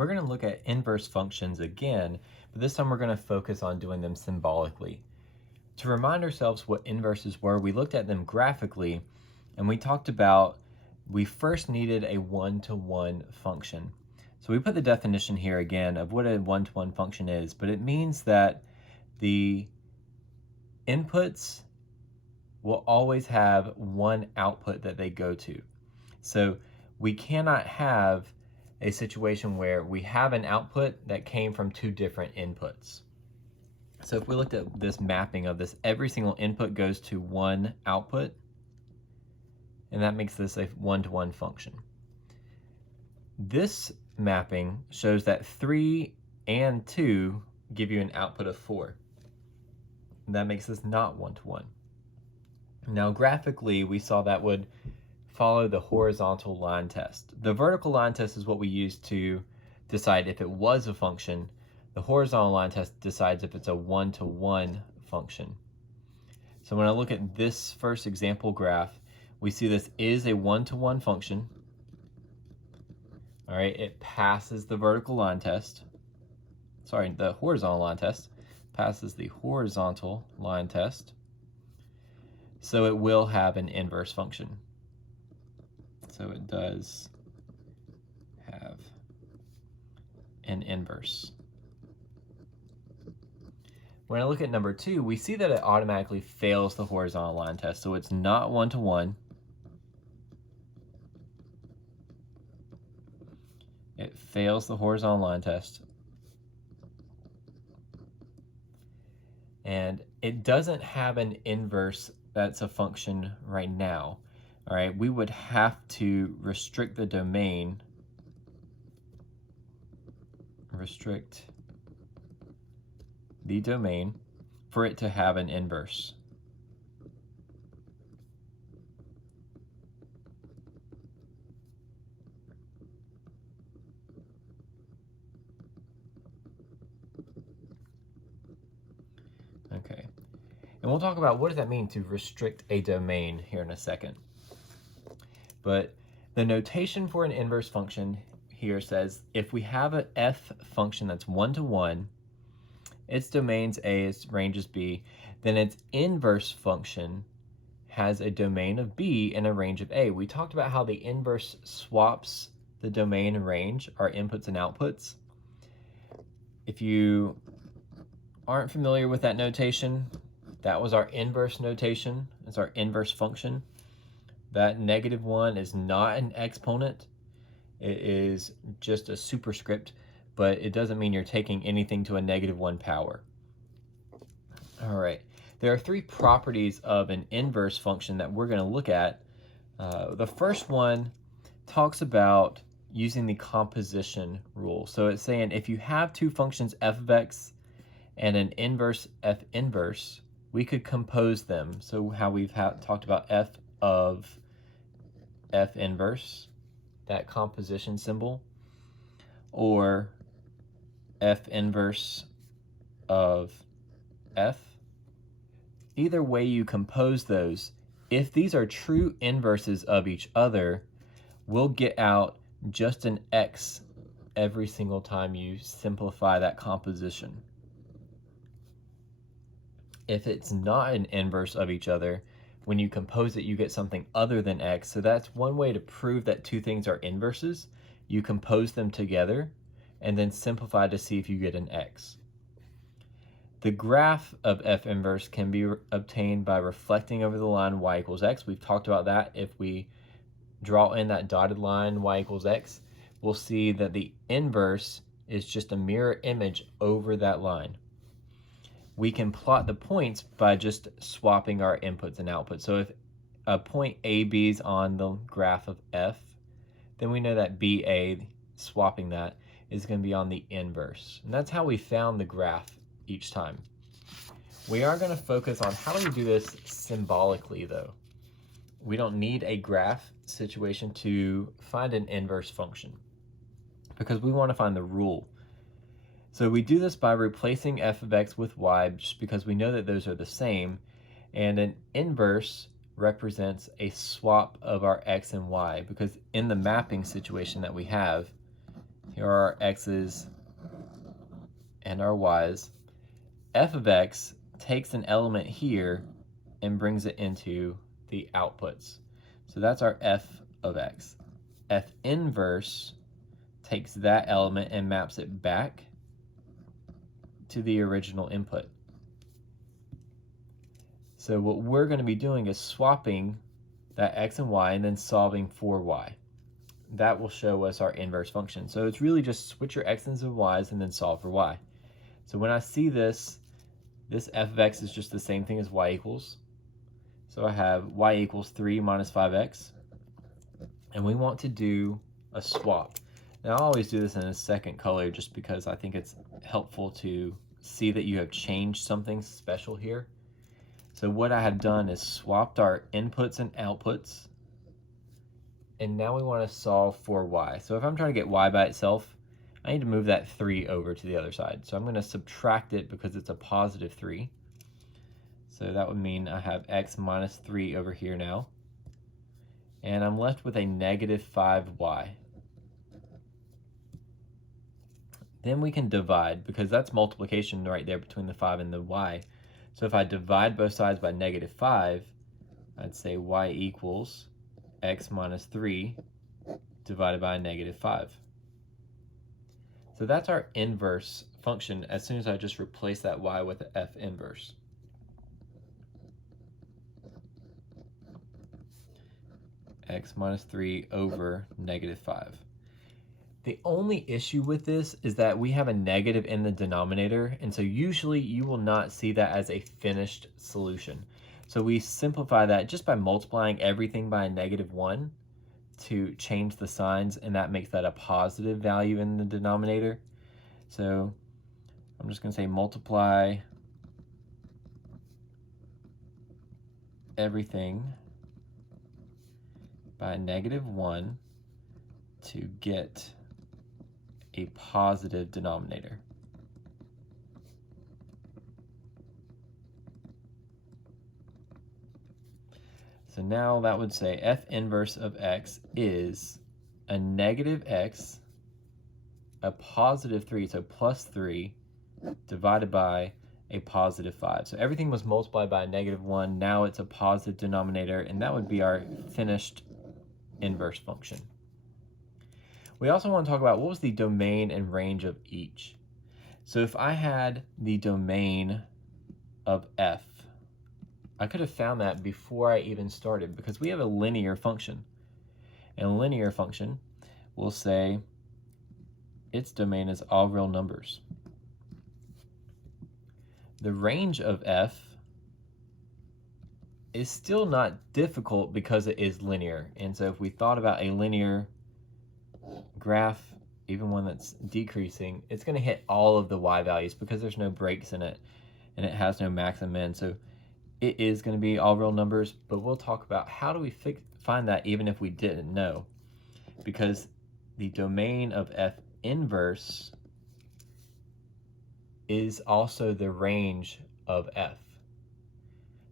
We're going to look at inverse functions again, but this time we're going to focus on doing them symbolically. To remind ourselves what inverses were, we looked at them graphically, and we talked about we first needed a one-to-one function. So we put the definition here again of what a one-to-one function is, but it means that the inputs will always have one output that they go to. So we cannot have a situation where we have an output that came from two different inputs. So if we looked at this mapping of this, every single input goes to one output, and that makes this a one-to-one function. This mapping shows that 3 and 2 give you an output of 4. And that makes this not one-to-one. Now graphically, we saw that would follow the horizontal line test. The vertical line test is what we use to decide if it was a function. The horizontal line test decides if it's a one-to-one function. So when I look at this first example graph, we see this is a one-to-one function. All right, it passes the vertical line test. Sorry, the horizontal line test. Passes the horizontal line test. So it will have an inverse function. So it does have an inverse. When I look at number 2, we see that it automatically fails the horizontal line test. So it's not one-to-one. It fails the horizontal line test. And it doesn't have an inverse that's a function right now. All right, we would have to restrict the domain, for it to have an inverse. Okay, and we'll talk about what does that mean to restrict a domain here in a second. But the notation for an inverse function here says if we have an f function that's one-to-one, its domain's A, its range is B, then its inverse function has a domain of B and a range of A. We talked about how the inverse swaps the domain and range, our inputs and outputs. If you aren't familiar with that notation, that was our inverse notation. It's our inverse function. That -1 is not an exponent. It is just a superscript, but it doesn't mean you're taking anything to a -1 power. All right, there are 3 properties of an inverse function that we're going to look at. The first one talks about using the composition rule. So it's saying if you have 2 functions f of x and an inverse f inverse, we could compose them. So how we've talked about f of f inverse, that composition symbol, or f inverse of f. Either way you compose those, if these are true inverses of each other, we'll get out just an x every single time you simplify that composition. If it's not an inverse of each other, when you compose it, you get something other than x. So that's one way to prove that 2 things are inverses. You compose them together and then simplify to see if you get an x. The graph of f inverse can be obtained by reflecting over the line y equals x. We've talked about that. If we draw in that dotted line y equals x, we'll see that the inverse is just a mirror image over that line. We can plot the points by just swapping our inputs and outputs. So if a point AB is on the graph of f, then we know that BA, swapping that, is going to be on the inverse. And that's how we found the graph each time. We are going to focus on how do we do this symbolically, though. We don't need a graph situation to find an inverse function because we want to find the rule. So we do this by replacing f of x with y just because we know that those are the same, and an inverse represents a swap of our x and y because in the mapping situation that we have, Here are our x's and our y's. F of x takes an element here and brings it into the outputs. So that's our f of x. F inverse takes that element and maps it back to the original input. So what we're going to be doing is swapping that x and y and then solving for y. That will show us our inverse function. So it's really just switch your x's and y's and then solve for y. So when I see this f of x is just the same thing as y equals. So I have y equals 3 minus 5x. And we want to do a swap. Now I always do this in a second color just because I think it's helpful to see that you have changed something special here. So what I have done is swapped our inputs and outputs. And now we want to solve for y. So if I'm trying to get y by itself, I need to move that 3 over to the other side. So I'm going to subtract it because it's a positive 3. So that would mean I have x minus 3 over here now. And I'm left with a negative 5y. Then we can divide, because that's multiplication right there between the 5 and the y. So if I divide both sides by negative 5, I'd say y equals x minus 3 divided by negative 5. So that's our inverse function as soon as I just replace that y with the f inverse. X minus 3 over negative 5. The only issue with this is that we have a negative in the denominator, and so usually you will not see that as a finished solution. So we simplify that just by multiplying everything by a negative 1 to change the signs, and that makes that a positive value in the denominator. So I'm just going to say multiply everything by negative 1 to get a positive denominator. So now that would say f inverse of x is a negative x, a positive 3, so plus 3, divided by a positive 5. So everything was multiplied by a negative 1. Now it's a positive denominator, and that would be our finished inverse function. We also want to talk about what was the domain and range of each. So if I had the domain of f, I could have found that before I even started because we have a linear function. And a linear function will say its domain is all real numbers. The range of f is still not difficult because it is linear. And so if we thought about a linear graph, even one that's decreasing, it's going to hit all of the y values because there's no breaks in it and it has no max and min. So it is going to be all real numbers, but we'll talk about how do we find that even if we didn't know, because the domain of f inverse is also the range of f.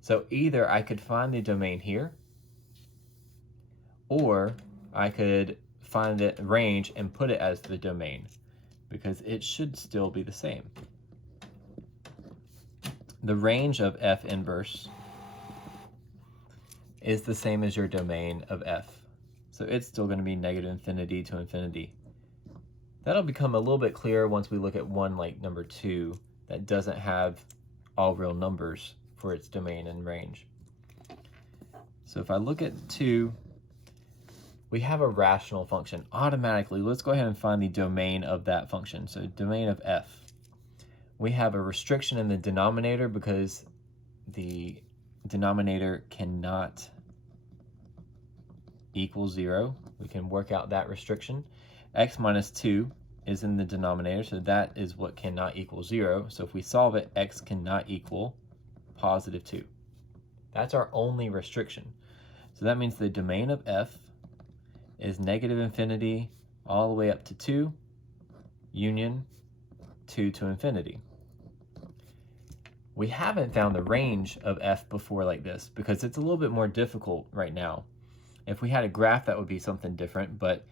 So either I could find the domain here, or I could find the range and put it as the domain, because it should still be the same. The range of f inverse is the same as your domain of f. So it's still going to be negative infinity to infinity. That'll become a little bit clearer once we look at one like number 2 that doesn't have all real numbers for its domain and range. So if I look at 2, we have a rational function. Automatically, let's go ahead and find the domain of that function. So domain of f. We have a restriction in the denominator because the denominator cannot equal 0. We can work out that restriction. X minus 2 is in the denominator, so that is what cannot equal 0. So if we solve it, x cannot equal positive 2. That's our only restriction. So that means the domain of f is negative infinity all the way up to 2, union 2 to infinity. We haven't found the range of f before like this because it's a little bit more difficult right now. If we had a graph, that would be something different, but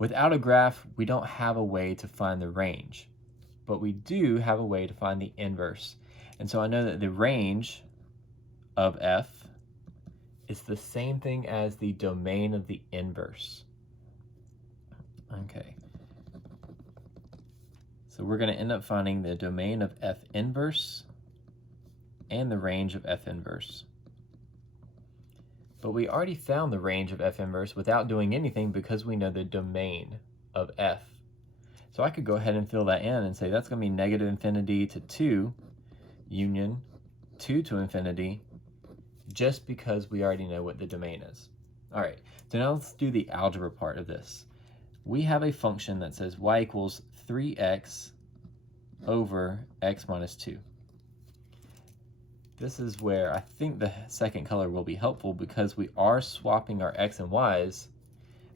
Without a graph, we don't have a way to find the range, but we do have a way to find the inverse. And so I know that the range of f is the same thing as the domain of the inverse. Okay. So we're going to end up finding the domain of f inverse and the range of f inverse. But we already found the range of f inverse without doing anything because we know the domain of f. So I could go ahead and fill that in and say that's going to be negative infinity to 2 union 2 to infinity, just because we already know what the domain is. All right, so now let's do the algebra part of this. We have a function that says y equals 3x over x minus 2. This is where I think the second color will be helpful because we are swapping our x and y's,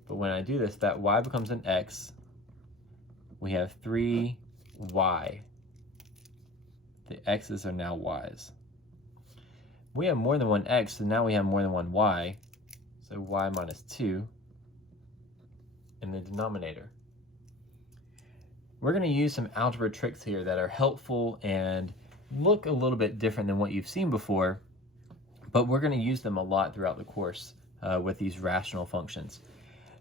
but when I do this, that y becomes an x. We have 3y. The x's are now y's. We have more than one x, so now we have more than one y. So y minus 2 in the denominator. We're going to use some algebra tricks here that are helpful and look a little bit different than what you've seen before, but we're going to use them a lot throughout the course with these rational functions.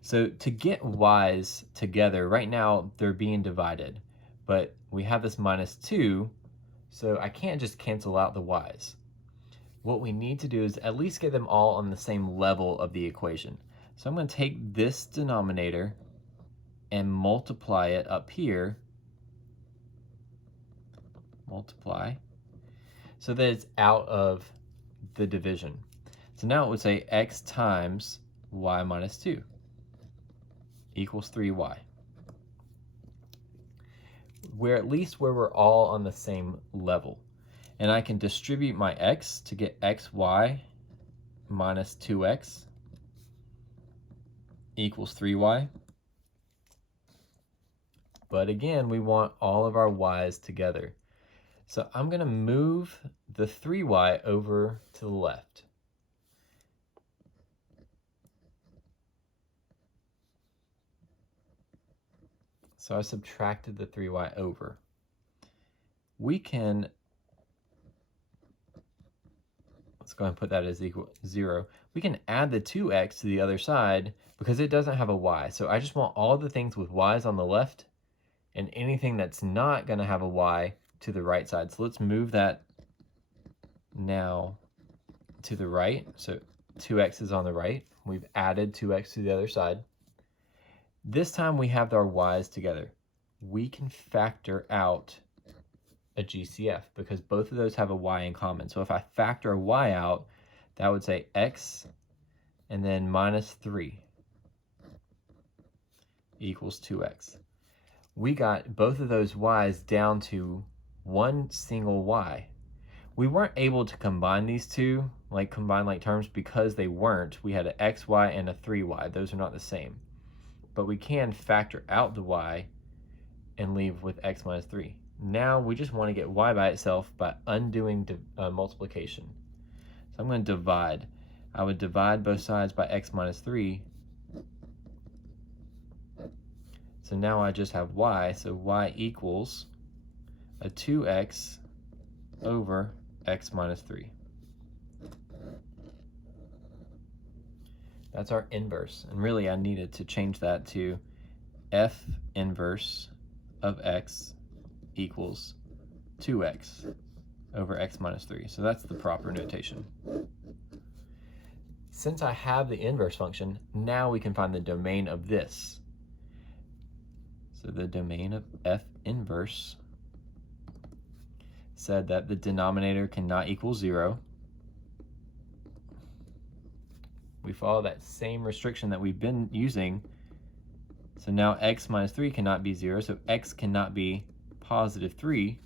So to get y's together, right now they're being divided, but we have this minus 2, so I can't just cancel out the y's. What we need to do is at least get them all on the same level of the equation. So I'm going to take this denominator and multiply it up here, multiply, so that it's out of the division. So now it would say x times y minus 2 equals 3y. We're at least where we're all on the same level. And I can distribute my x to get xy minus 2x equals 3y. But again, we want all of our y's together. So I'm going to move the 3y over to the left. So I subtracted the 3y over. We can, let's go ahead and put that as equal 0. We can add the 2x to the other side because it doesn't have a y. So I just want all the things with y's on the left and anything that's not going to have a y to the right side. So let's move that now to the right. So 2x is on the right. We've added 2x to the other side. This time we have our y's together. We can factor out a GCF because both of those have a y in common. So if I factor a y out, that would say x and then minus 3 equals 2x. We got both of those y's down to one single y. We weren't able to combine these two, combine like terms, because they weren't. We had an xy and a 3y. Those are not the same. But we can factor out the y and leave with x minus 3. Now we just want to get y by itself by undoing multiplication. So I'm going to divide. I would divide both sides by x minus 3. So now I just have y, so y equals a 2x over x minus 3. That's our inverse. And really I needed to change that to f inverse of x equals 2x over x minus 3. So that's the proper notation. Since I have the inverse function, now we can find the domain of this. So the domain of f inverse said that the denominator cannot equal 0. We follow that same restriction that we've been using. So now x minus 3 cannot be 0, so x cannot be positive 3.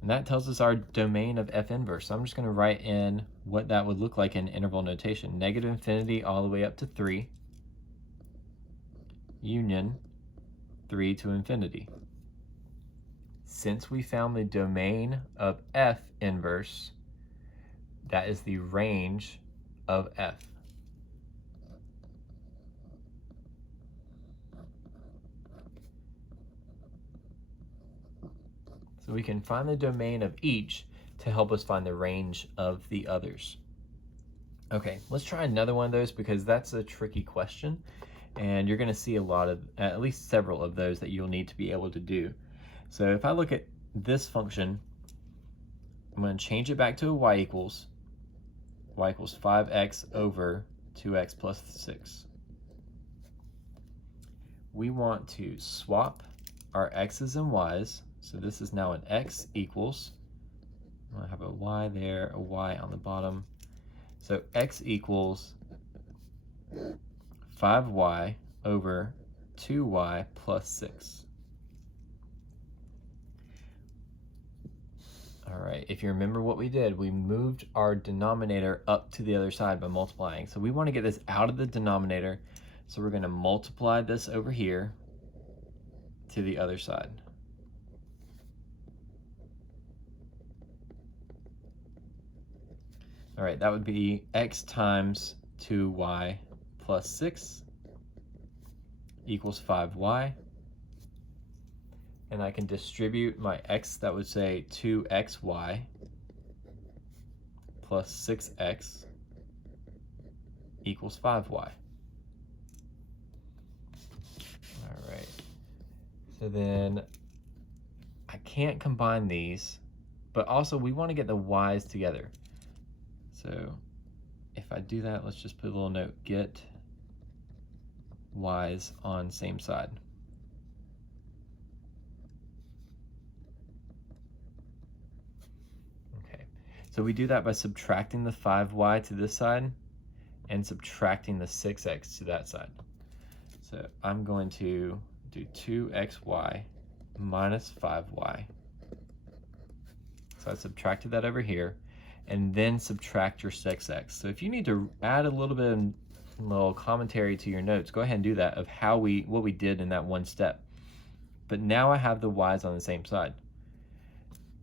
And that tells us our domain of f inverse. So I'm just going to write in what that would look like in interval notation. Negative infinity all the way up to 3. Union 3 to infinity. Since we found the domain of f inverse, that is the range of f. So we can find the domain of each to help us find the range of the others. Okay, let's try another one of those because that's a tricky question, and you're going to see a lot of, at least several of those that you'll need to be able to do. So if I look at this function, I'm going to change it back to a y equals 5x over 2x plus 6. We want to swap our x's and y's. So this is now an x equals, I have a y there, a y on the bottom. So x equals 5y over 2y plus 6. All right, if you remember what we did, we moved our denominator up to the other side by multiplying. So we want to get this out of the denominator. So we're going to multiply this over here to the other side. All right, that would be x times 2y plus 6 equals 5y. And I can distribute my x, that would say 2xy plus 6x equals 5y. All right, so then I can't combine these, but also we want to get the y's together. So if I do that, let's just put a little note, get y's on same side. Okay, so we do that by subtracting the 5y to this side and subtracting the 6x to that side. So I'm going to do 2xy minus 5y. So I subtracted that over here, and then subtract your 6x. So if you need to add a little bit of little commentary to your notes, go ahead and do that of what we did in that one step. But now I have the y's on the same side.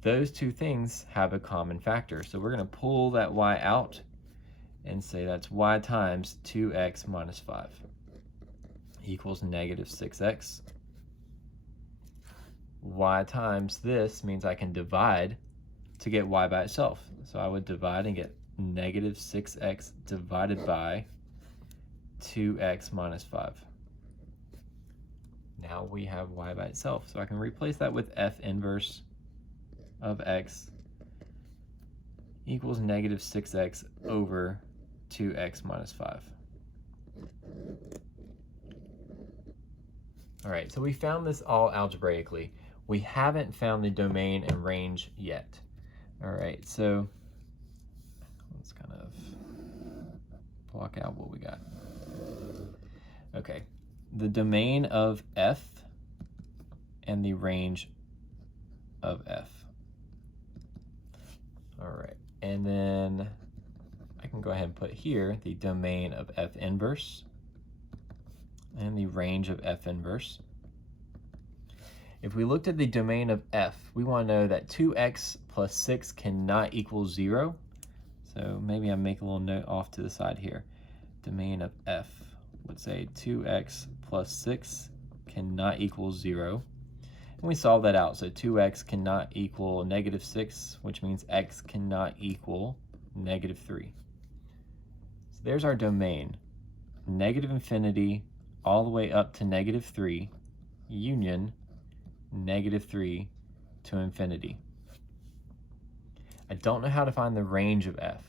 Those two things have a common factor. So we're going to pull that y out and say that's y times 2x minus 5 equals negative 6x. Y times this means I can divide to get y by itself. So I would divide and get negative 6x divided by 2x minus 5. Now we have y by itself. So I can replace that with f inverse of x equals negative 6x over 2x minus 5. All right, so we found this all algebraically. We haven't found the domain and range yet. All right, so let's kind of block out what we got. Okay, the domain of f and the range of f. All right, and then I can go ahead and put here the domain of f inverse and the range of f inverse. If we looked at the domain of f, we want to know that 2x plus 6 cannot equal 0. So maybe I make a little note off to the side here. Domain of f would say 2x plus 6 cannot equal 0. And we solve that out. So 2x cannot equal negative 6, which means x cannot equal negative 3. So there's our domain. Negative infinity all the way up to negative 3, union negative 3 to infinity. I don't know how to find the range of f,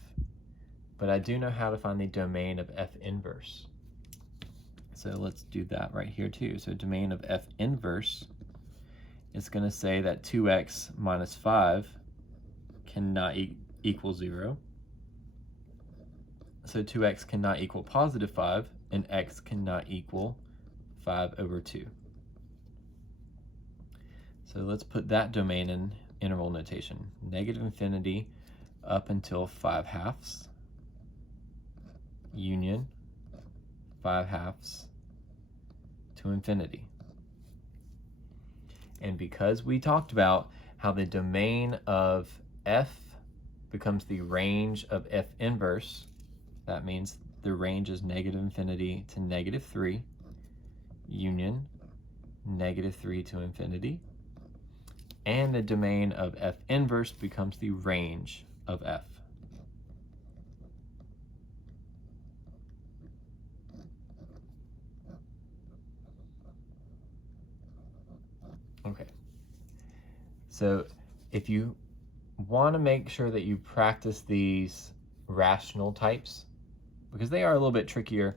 but I do know how to find the domain of f inverse. So let's do that right here too. So domain of f inverse is going to say that 2x minus 5 cannot equal 0. So 2x cannot equal positive 5, and x cannot equal 5 over 2. So let's put that domain in interval notation. Negative infinity up until 5/2, union 5/2 to infinity. And because we talked about how the domain of f becomes the range of f inverse, that means the range is negative infinity to negative 3, union negative 3 to infinity. and the domain of f inverse becomes the range of f. Okay, so if you want to make sure that you practice these rational types, because they are a little bit trickier,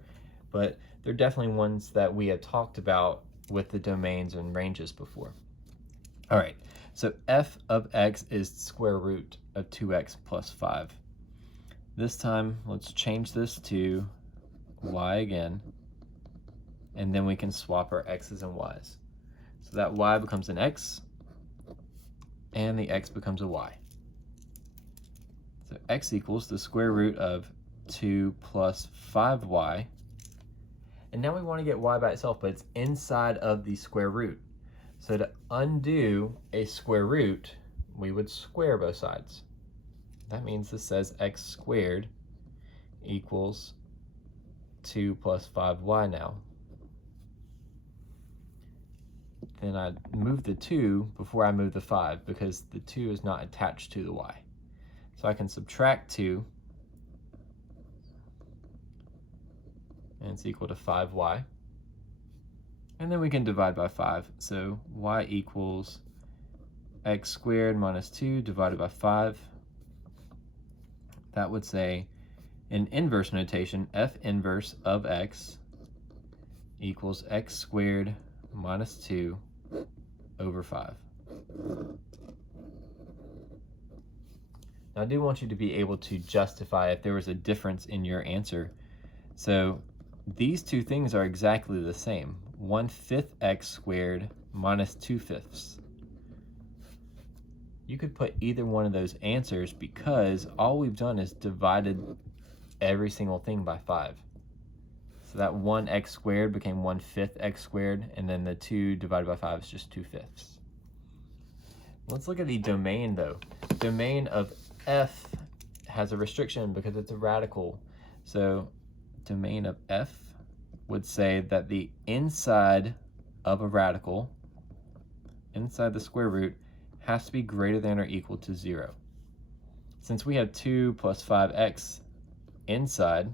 but they're definitely ones that we had talked about with the domains and ranges before. All right, so f of x is square root of 2x plus 5. This time, let's change this to y again, and then we can swap our x's and y's. So that y becomes an x, and the x becomes a y. So x equals the square root of 2 plus 5y. And now we want to get y by itself, but it's inside of the square root. So to undo a square root, we would square both sides. That means this says x squared equals 2 plus 5y now. Then I move the 2 before I move the 5 because the 2 is not attached to the y. So I can subtract 2, and it's equal to 5y. And then we can divide by 5. So y equals x squared minus 2 divided by 5. That would say, in inverse notation, f inverse of x equals x squared minus 2 over 5. Now I do want you to be able to justify if there was a difference in your answer. So these two things are exactly the same. 1/5 x squared minus 2/5. You could put either one of those answers because all we've done is divided every single thing by 5. So that 1x squared became 1/5 x squared, and then the 2 divided by 5 is just 2/5. Let's look at the domain though. Domain of f has a restriction because it's a radical. So domain of f would say that the inside of a radical, inside the square root, has to be greater than or equal to 0. Since we have 2 plus 5x inside,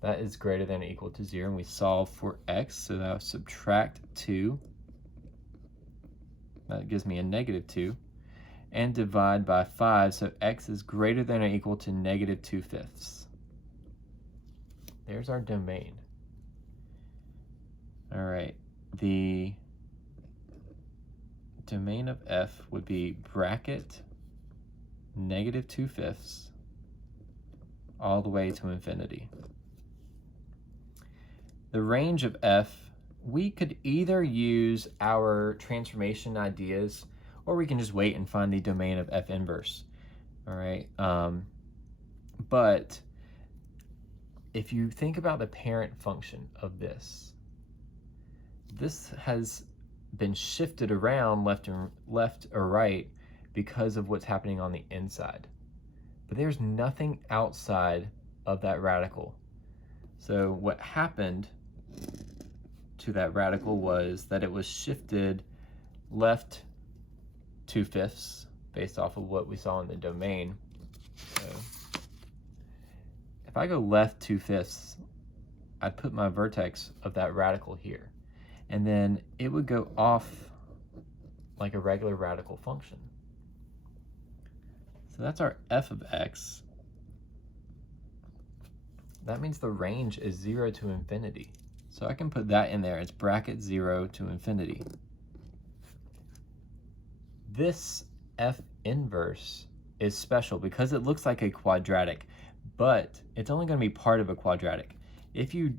that is greater than or equal to 0, and we solve for x, so now subtract 2. That gives me a negative 2. And divide by 5, so x is greater than or equal to negative 2/5. There's our domain. All right, the domain of f would be bracket negative 2/5 all the way to infinity. The range of f, we could either use our transformation ideas, or we can just wait and find the domain of f inverse. All right, but if you think about the parent function of this has been shifted around left or right because of what's happening on the inside. But there's nothing outside of that radical. So what happened to that radical was that it was shifted left 2/5 based off of what we saw in the domain. So if I go left 2/5, I'd put my vertex of that radical here. And then it would go off like a regular radical function. So that's our f of x. That means the range is 0 to infinity. So I can put that in there. It's bracket 0 to infinity. This f inverse is special because it looks like a quadratic, but it's only going to be part of a quadratic. If you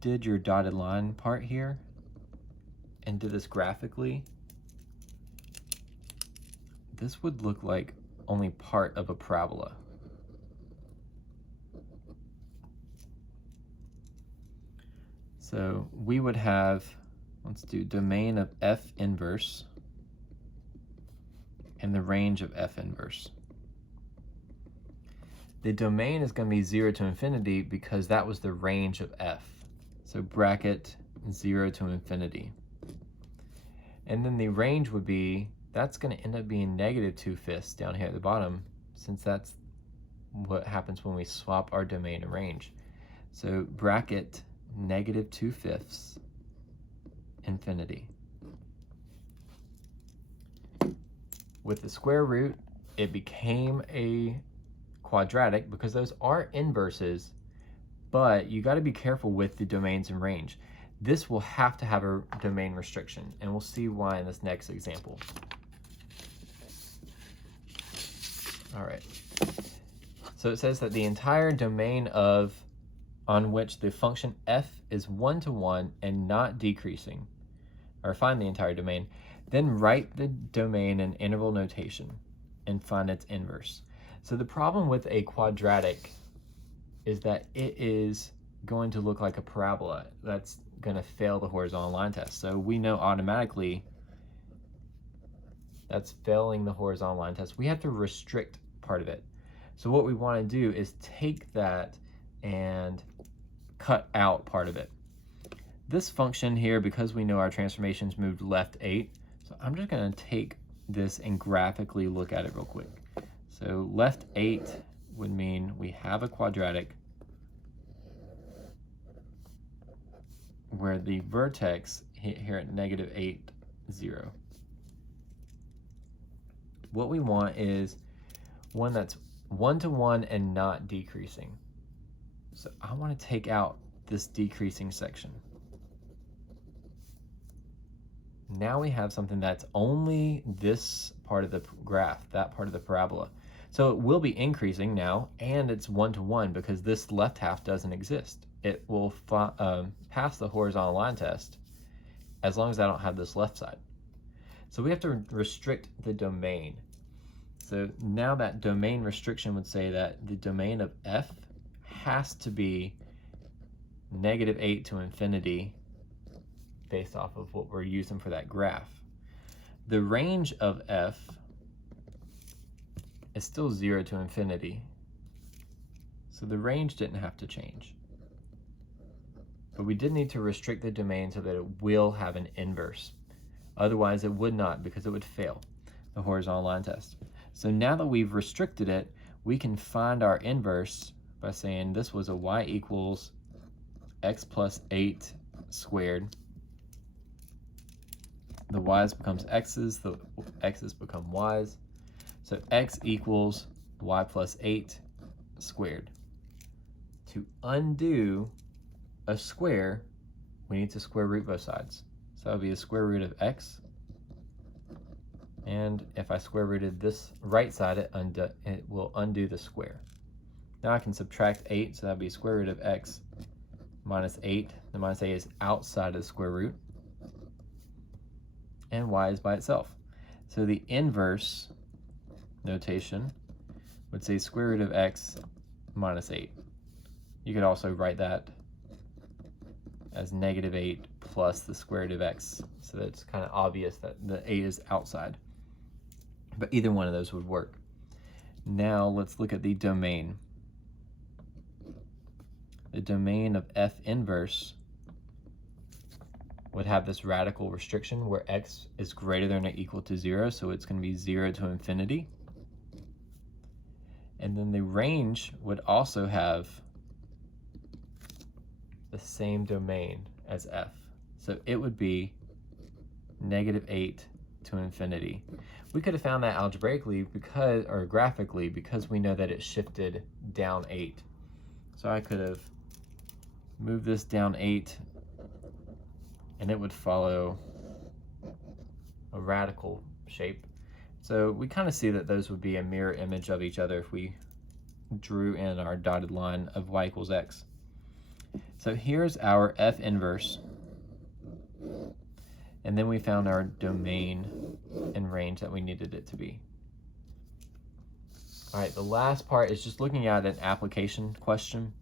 did your dotted line part here and did this graphically, this would look like only part of a parabola. So we would have, let's do domain of f inverse and the range of f inverse. The domain is going to be 0 to infinity because that was the range of f. So bracket 0 to infinity. And then the range would be, that's going to end up being -2/5 down here at the bottom, since that's what happens when we swap our domain and range. So bracket -2/5 infinity. With the square root, it became a quadratic because those are inverses, but you got to be careful with the domains and range. This will have to have a domain restriction, and we'll see why in this next example. All right. So it says that the entire domain on which the function f is 1-to-1 and not decreasing, or find the entire domain, then write the domain in interval notation and find its inverse. So the problem with a quadratic is that it is going to look like a parabola. That's going to fail the horizontal line test. So we know automatically that's failing the horizontal line test. We have to restrict part of it. So what we want to do is take that and cut out part of it. This function here, because we know our transformations moved left 8, so I'm just going to take this and graphically look at it real quick. So left 8 would mean we have a quadratic where the vertex here at -8, 0. What we want is one that's 1-to-1 and not decreasing. So I want to take out this decreasing section. Now we have something that's only this part of the graph, that part of the parabola. So it will be increasing now, and it's 1-to-1 because this left half doesn't exist. It will pass the horizontal line test as long as I don't have this left side. So we have to restrict the domain. So now that domain restriction would say that the domain of f has to be -8 to infinity based off of what we're using for that graph. The range of f is still 0 to infinity. So the range didn't have to change. But we did need to restrict the domain so that it will have an inverse. Otherwise it would not, because it would fail the horizontal line test. So now that we've restricted it, we can find our inverse by saying this was a y equals x plus 8 squared. The y's becomes x's, the x's become y's. So x equals y plus 8 squared. To undo a square, we need to square root both sides. So that would be the square root of x. And if I square rooted this right side, it will undo the square. Now I can subtract 8, so that would be square root of x minus 8. The minus 8 is outside of the square root. And y is by itself. So the inverse notation would say square root of x minus 8. You could also write that as -8 plus the square root of x, so that it's kind of obvious that the 8 is outside. But either one of those would work. Now let's look at the domain. The domain of f inverse would have this radical restriction where x is greater than or equal to 0, so it's going to be 0 to infinity. And then the range would also have the same domain as f. So it would be -8 to infinity. We could have found that algebraically or graphically because we know that it shifted down 8. So I could have moved this down 8 and it would follow a radical shape. So we kind of see that those would be a mirror image of each other if we drew in our dotted line of y equals x. So here's our f inverse. And then we found our domain and range that we needed it to be. All right, the last part is just looking at an application question.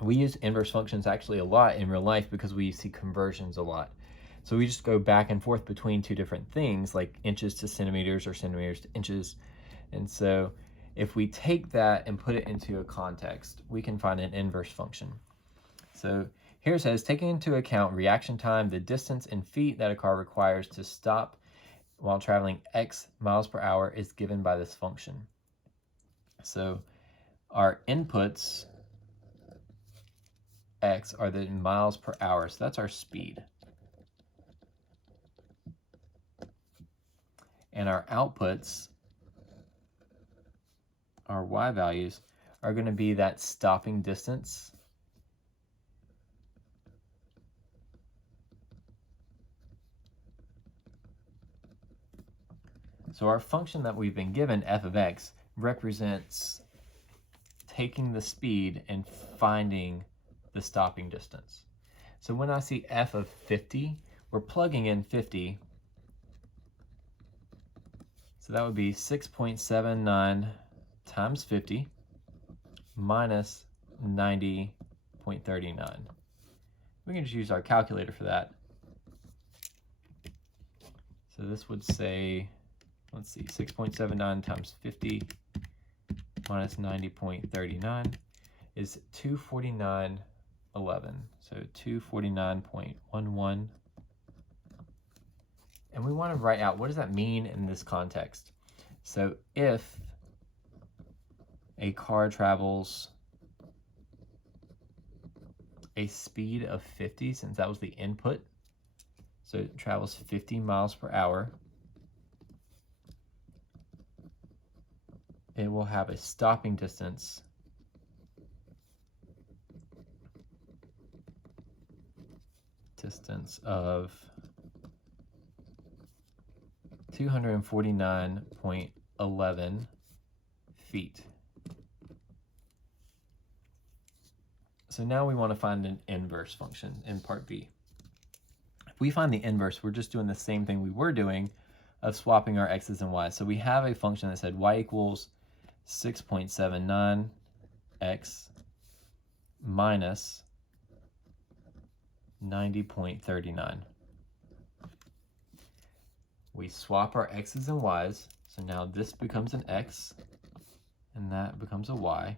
We use inverse functions actually a lot in real life because we see conversions a lot. So we just go back and forth between two different things, like inches to centimeters or centimeters to inches. And so if we take that and put it into a context, we can find an inverse function. So Here it says, taking into account reaction time, the distance in feet that a car requires to stop while traveling X miles per hour is given by this function. So our inputs, X, are the miles per hour. So that's our speed. And our outputs, our Y values, are going to be that stopping distance. So our function that we've been given, f of x, represents taking the speed and finding the stopping distance. So when I see f of 50, we're plugging in 50. So that would be 6.79 times 50 minus 90.39. We can just use our calculator for that. So this would say, let's see, 6.79 times 50 minus 90.39 is 249.11. So 249.11. And we want to write out, what does that mean in this context? So if a car travels a speed of 50, since that was the input, so it travels 50 miles per hour, it will have a stopping distance of 249.11 feet. So now we want to find an inverse function in part B. If we find the inverse, we're just doing the same thing we were doing of swapping our x's and y's. So we have a function that said y equals 6.79 x minus 90.39. We swap our x's and y's, so now this becomes an x and that becomes a y.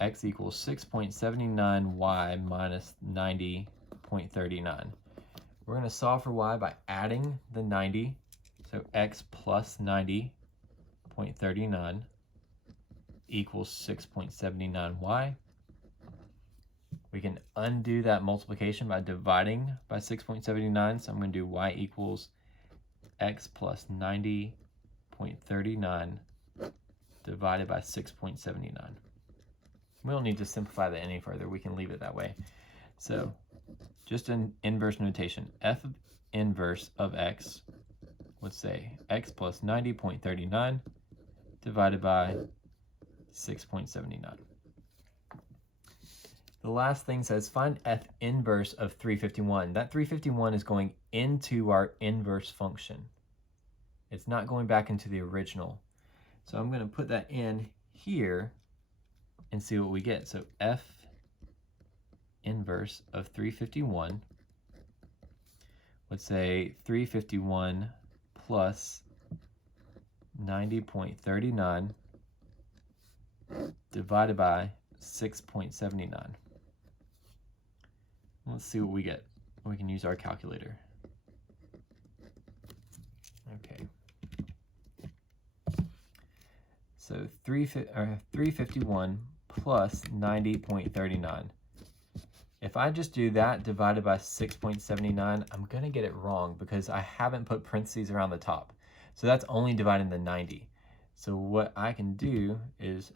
X equals 6.79y minus 90.39. We're going to solve for y by adding the 90, so x plus 90.39 equals 6.79y. We can undo that multiplication by dividing by 6.79, so I'm going to do y equals x plus 90.39 divided by 6.79. We don't need to simplify that any further. We can leave it that way. So just an inverse notation, f inverse of x would say x plus 90.39 divided by 6.79. The last thing says find f inverse of 351. That 351 is going into our inverse function. It's not going back into the original. So I'm going to put that in here and see what we get. So f inverse of 351 would say 351 plus 90.39 divided by 6.79. Let's see what we get. We can use our calculator. Okay. So 351 plus 90.39. If I just do that divided by 6.79, I'm going to get it wrong because I haven't put parentheses around the top. So that's only dividing the 90. So what I can do is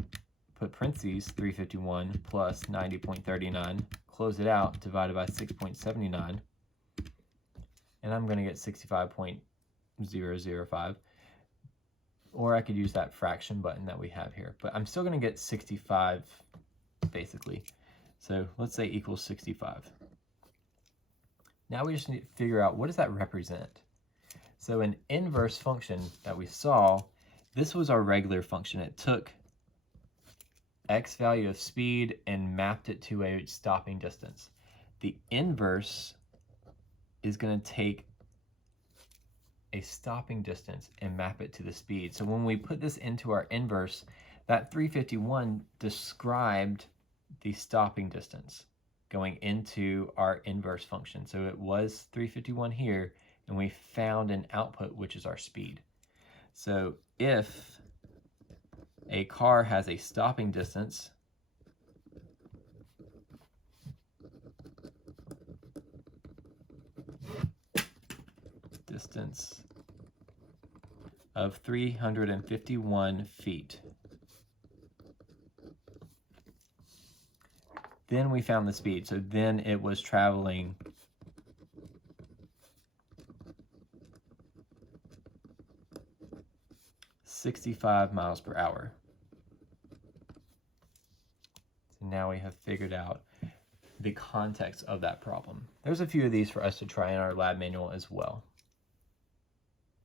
put parentheses 351 plus 90.39, close it out, divided by 6.79, and I'm going to get 65.005. Or I could use that fraction button that we have here. But I'm still going to get 65, basically. So let's say equals 65. Now we just need to figure out, what does that represent? So an inverse function that we saw, this was our regular function. It took x value of speed and mapped it to a stopping distance. The inverse is going to take a stopping distance and map it to the speed. So when we put this into our inverse, that 351 described the stopping distance going into our inverse function. So it was 351 here, and we found an output, which is our speed. So if a car has a stopping distance of 351 feet, then we found the speed. So then it was traveling 65 miles per hour. So now we have figured out the context of that problem. There's a few of these for us to try in our lab manual as well.